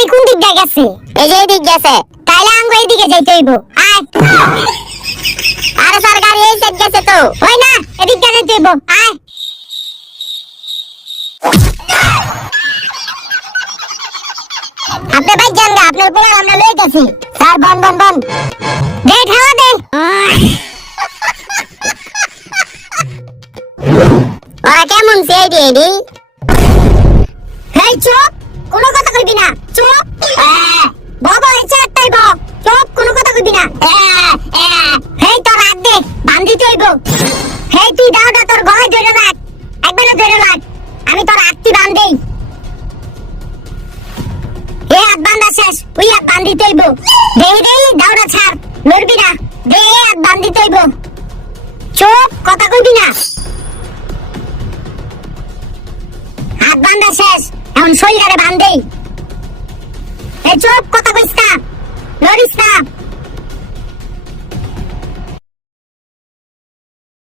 গাড়ি কোন দিক দিয়ে গেছে? এই যে এদিক গেছে। তাইলে আঙ্গো এদিকে যাইতে হইব। আয়। আরে স্যার গাড়ি এই সাইড গেছে তো। ওই না, এদিকে যাইতে হইব। আয়। আপনি ভাই যান গা, আপনার পোলা আমরা লয়ে গেছি। স্যার বন বন বন। দে খাওয়া দে। ওরা কেমন সিআইডি এডি? এই চুপ, কোনো কথা কইবি না। চুপ। বাবা এসে একটাই ব। চুপ, কোনো কথা কইবি না। হেই তোর হাত দে, বান্ধিতে হইব। হেই তুই দাওটা তোর গলায় ধরে রাখ। একবারে ধরে রাখ। আমি তোর হাতটি বান্ধেই। এই হাত বান্ধা শেষ, ওই হাত বান্ধিতে হইব। দেই দেই দাওটা ছাড়, লড়বি না। দে হাত বান্ধিতে হইব। চুপ, কথা কইবি না। হাত বান্ধা শেষ, এখন শরীরে বান্ধেই। এই চুপ, কথা